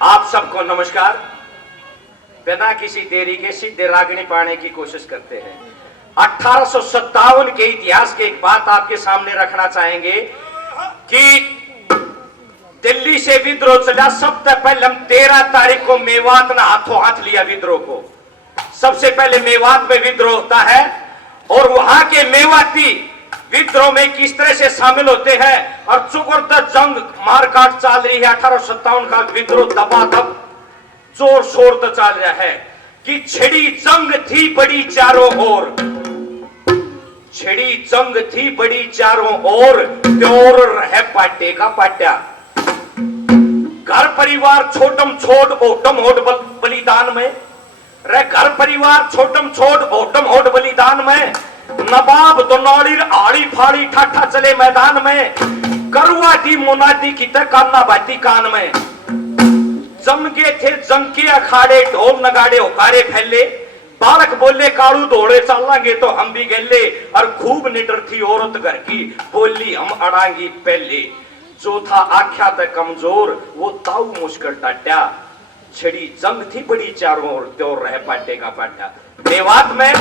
आप सबको नमस्कार। बिना किसी देरी के सीधे रागिनी पाने की कोशिश करते हैं। 1857 के इतिहास की एक बात आपके सामने रखना चाहेंगे कि दिल्ली से विद्रोह चला। सबसे पहले हम 13 तारीख को मेवात ने हाथों हाथ लिया विद्रोह को। सबसे पहले मेवात में विद्रोह होता है और वहां के मेवाती विद्रोह में किस तरह से शामिल होते हैं और चुगुर्द जंग मारकाट चल रही है। 1857 का विद्रोह दबादब जोर शोर तो चल रहा है कि छिड़ी जंग थी बड़ी चारों ओर, छिड़ी जंग थी बड़ी चारों ओर, त्योर रहे पाटे का पाट्या। घर परिवार छोटम छोट ओटम होट बलिदान में रह, घर परिवार छोटम छोट ओटम होट बलिदान में। नवाब दोनालीर आड़ी फाड़ी ठाठा चले मैदान में, करुआ दी मुनादी की तक कान्ना बाती कान में। जमगे थे जंग के अखाड़े, ढोल नगाड़े होकारे फैले, बालक बोले कालू दौड़े चलांगे तो हम भी गले। और खूब निडर थी औरत घर की, बोली हम अड़ांगी पहले। जो था आख्या तक कमजोर, वो ताऊ मुश्किल टाट्या। छिड़ी जंग थी बड़ी चारों ओर, त्योर रहे पाटे का पाट्या। मेवात में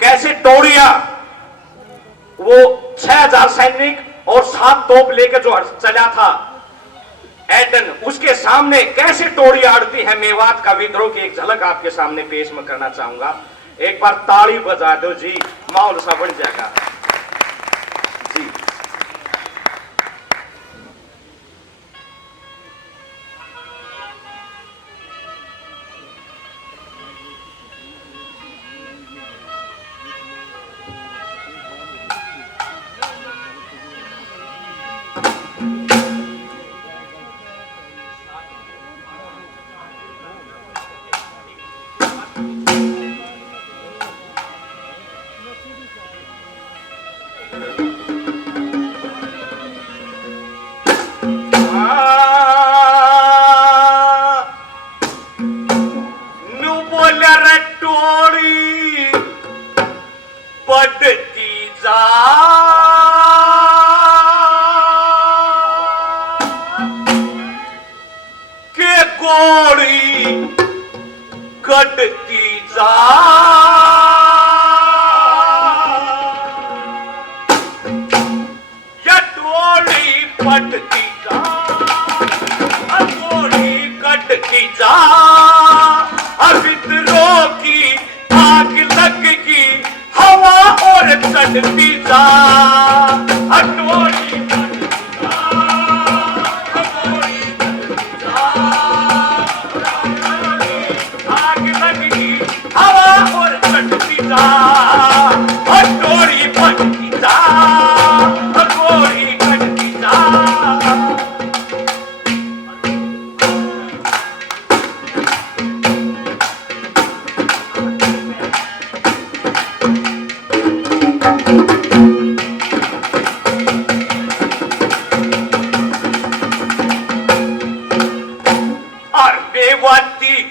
कैसे टोड़िया, वो 6000 सैनिक और 7 तोप लेकर जो चला था एडन, उसके सामने कैसे टोड़िया अड़ती है। मेवात का विद्रोह की एक झलक आपके सामने पेश मैं करना चाहूंगा। एक बार ताली बजा दो जी, माहौल सा बन जाएगा जी।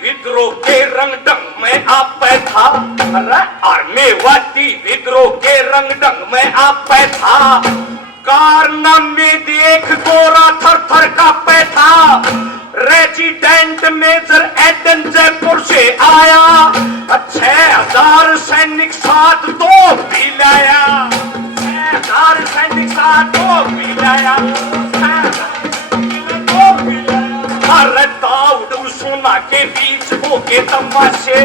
विद्रोह के रंग ढंग में आप था, और मेवाती विद्रोह के रंग ढंग में आप था। कारनामे देख गोरा थर थर कांपे था। रेजिडेंट मेजर एडन जयपुर से आया, 6000 सैनिक साथ तो भी लाया। 6000 सैनिक साथ तो भी लाया। दाऊद सोना के बीच हो के तमाशे,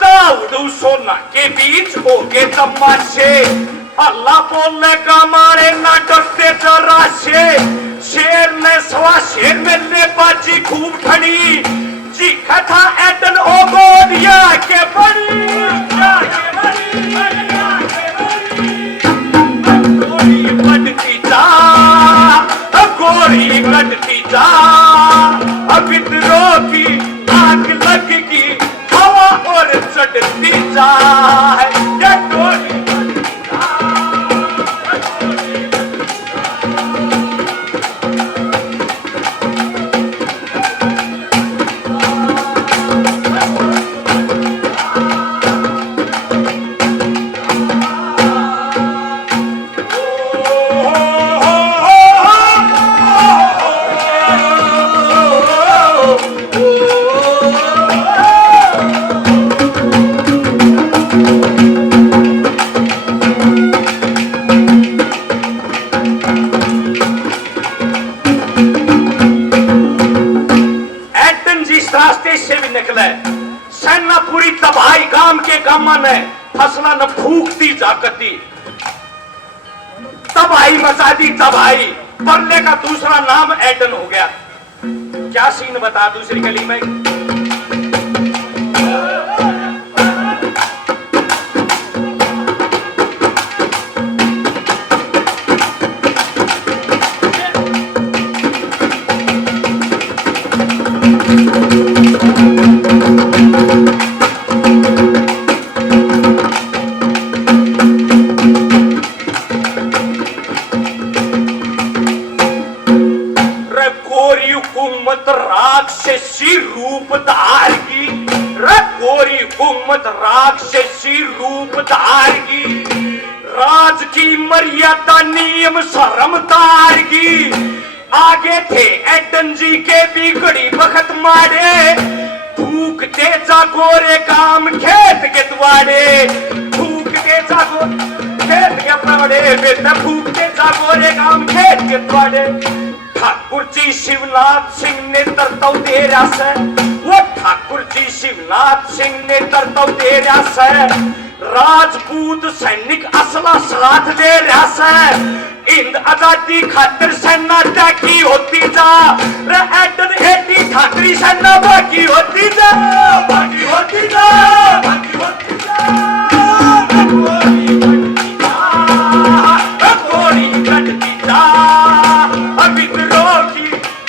दाऊद सोना के बीच हो के तमाशे। अल्लाह बोलेगा मारे ना डरते जरा से। शेर ने सवा शेर में ले बाजी खूब खड़ी, जी कथा एडन ओ गोरिया के बड़ी, गोरी बढ़ती जा, गोरी बढ़ती जा। विद्रोह की आग लगेगी, हवा और चढ़ती जाए। इस रास्ते से भी निकले सेना पूरी तबाही गांव के गामा ने फसला न फूकती जाकती तबाही मचा दी तबाही। परले का दूसरा नाम एडन हो गया। क्या सीन बता दूसरी गली में राक्षसी रूप धारगी गोरी हुकूमत राक्षसी रूप धारगी राज की मर्यादा नियम शर्म तारगी। आगे थे एडन जी के बिगड़ी बखत मारे फूकते जागोरे काम खेत के द्वारे फूकते जागो खेत के द्वारे बेटा फूकते जागोरे काम खेत के द्वारे। ठाकुर जी शिवनाथ सिंह ने तरतव दे रहा वो ठाकुर जी शिवनाथ सिंह ने तरतव दे रहा राजपूत सैनिक असला साथ दे रहा इंद आजादी खातिर सेना टैकी होती जा एडन हेटी ठाकरी सेना बाकी होती जा बाकी होती जा बाकी होती जा गोली कटती जा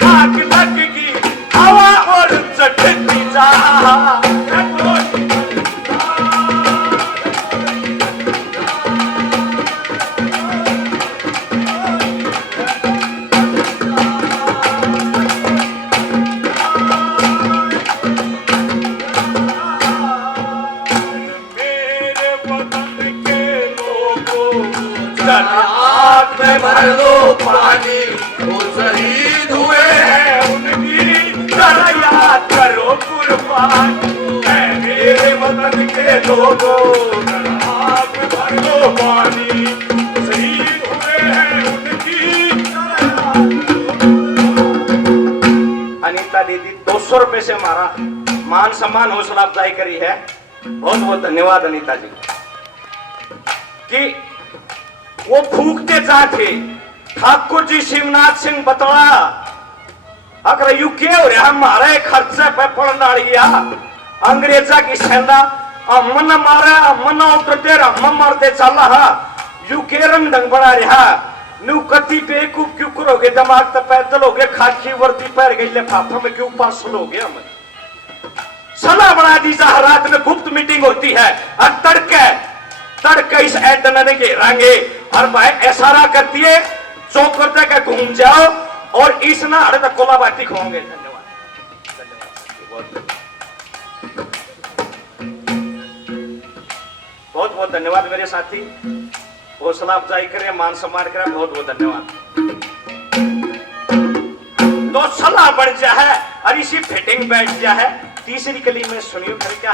आग लगेगी हवा और चटती जा। मेरे वतन के लोगों जरा आग में भर लो पानी वो शहीद हुए हैं उनकी जरा याद करो कुर्बानी। मेरे वतन के लोगों जरा आग में भर लो पानी शहीद हुए हैं उनकी। अनीता दीदी 200 रुपए से हमारा मान सम्मान हौसला अफजाई करी है। बहुत बहुत धन्यवाद अनीता जी कि वो फूकते जाके ठाकुर जी शिवनाथ सिंह बतला अगर यू के हो रहा हमारे खर्चे पे पड़ना लिया अंग्रेजा की सेना अमन मारे अमन उतरते हम मारते चला हा यू के रंग ढंग बना रहा न्यू कति बेकूफ क्यों करोगे दिमाग तो पैदल हो गए खाकी वर्दी पैर गई लिफाफा में क्यों पासल हो गया हमें सलाह बना दी जा रात में गुप्त मीटिंग होती है और तड़के इस एडन ने घेरांगे और भाई इशारा करती है चौक करते का घूम जाओ और इस ना हड़े तक कोला बाटी खाओगे। धन्यवाद बहुत बहुत धन्यवाद मेरे साथी हौसला अफजाई करें मान सम्मान करें बहुत बहुत धन्यवाद। तो सलाह बढ़ जा है और इसी फिटिंग बैठ जा है। तीसरी कली में सुनियो फिर क्या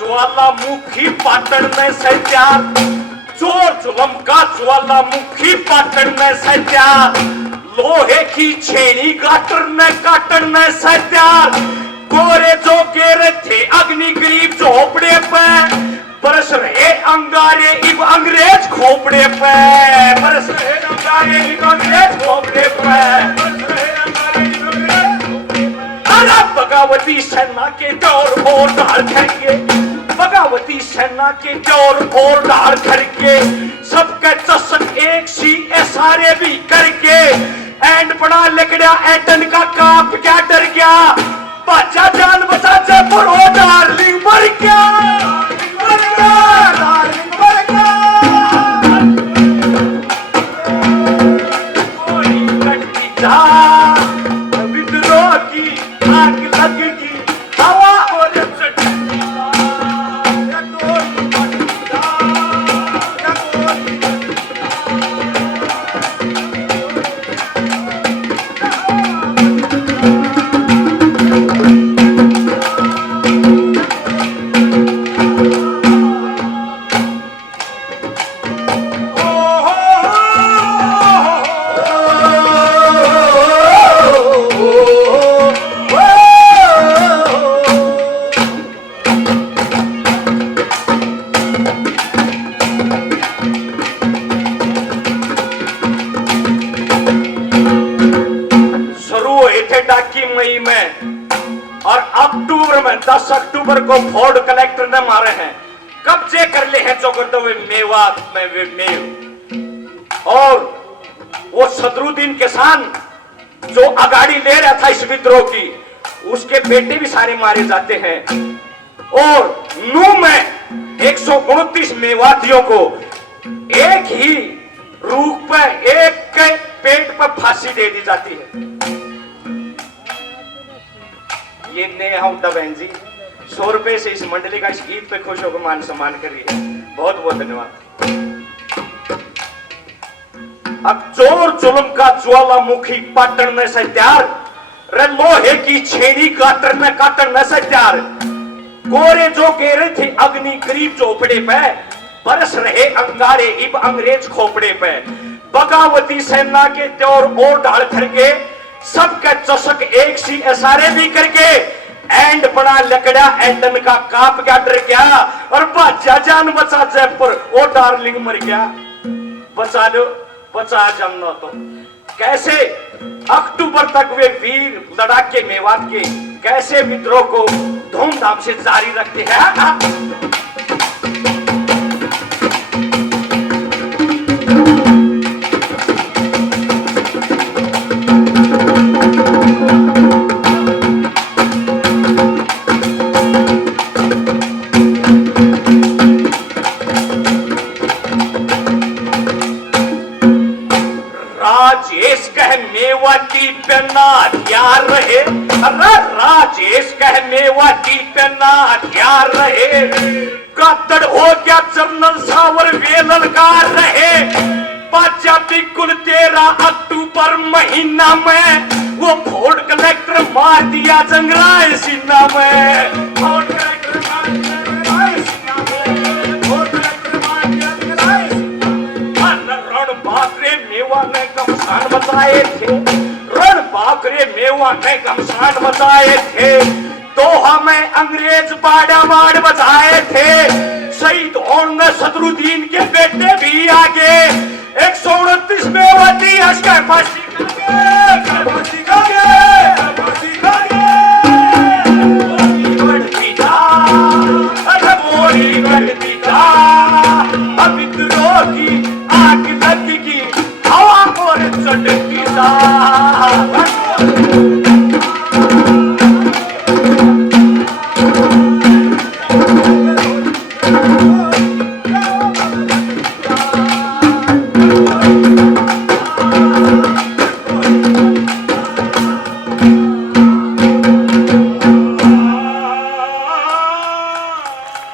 ज्वालामुखी पाटन में से तैयार चोर जुलम का ज्वालामुखी पाटन में से तैयार लोहे की छेनी काटन में से तैयार गोरे जो गेरे थे अग्नि गरीब झोपड़े पे बरस रहे अंगारे इब अंग्रेज खोपड़े पे बरस रहे अंगारे इब अंग्रेज खोपड़े पे बगावती सेना के दौर और ढाल करके बगावती सेना के दौर और ढाल करके सबके चसक एक सी सारे भी करके एंड बड़ा लगड़ा एडन का काप क्या डर गया बच्चा जान बचा जयपुर हो डार्लिंग मर गया डार्लिंग मर गया गोली कटती जा रहे थे डाकी मई में, और अक्टूबर में 10 अक्टूबर को फोर्ड कलेक्टर ने मारे हैं, कब्जे कर ले हैं चौकटवे मेवात में वे मेव। और वो सदरुद्दीन किसान जो अगाड़ी ले रहा था इस विद्रोह की, उसके बेटे भी सारे मारे जाते हैं। और नू में 129 मेवातियों को एक ही रूप पर, एक के पेट पर फांसी दे दी जाती है। ये नेहा बहन जी 100 रुपए से इस मंडली का इस ईद पे खुश होकर मान सम्मान कर रही है, बहुत बहुत धन्यवाद। अब चोर जुल्म का ज्वालामुखी पाटन से त्यार, रे लोहे की छेनी काटन से त्यार, गोरे जो गेरे थे अग्नि गरीब चौपड़े पे, बरस रहे अंगारे इब अंग्रेज खोपड़े पे, बगावती सेना के त्योर और ढाल करके, सबका चशक एक सी इशारे भी करके, एंड बना लकड़ा एंडन का काप क्या डर गया, और बाजा जान बचा जयपुर ओ डार्लिंग मर गया, बचा लो बचा जानना। तो कैसे अक्टूबर तक वे वीर लड़ाके मेवात के कैसे विद्रोह को धूमधाम से जारी रखते हैं। राजेश कह मेवाती पे ना हथियार रहे, अरे राजेश कह मेवाती पे ना हथियार रहे, कातड़ हो गया जनरल सावर वे ललकार रहे, बाजा बिल्कुल 13 अक्टूबर महीना में वो फोर्ड कलेक्टर मार दिया जंगराय सीना में, फोर्ड कलेक्टर मार दिया जंगराय सीना में, फोर्ड कलेक्टर मार दिया जंगराय सीना में। रण बाकरे मेवा ने घमसान बचाए थे, रण बाकरे मेवा ने घमसान बचाए थे, तो हमें अंग्रेज बाड़ा बाड़ बचाए थे, शहीद होने सदरुद्दीन के बेटे भी आगे, 129 मेवाती अस्कर फांसी फांसी बढ़ती जा, अरे मोरी बढ़ती जा, अब विद्रोह की आग लगेगी, हवा और चढ़ती जा।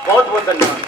बहुत बहुत धन्यवाद।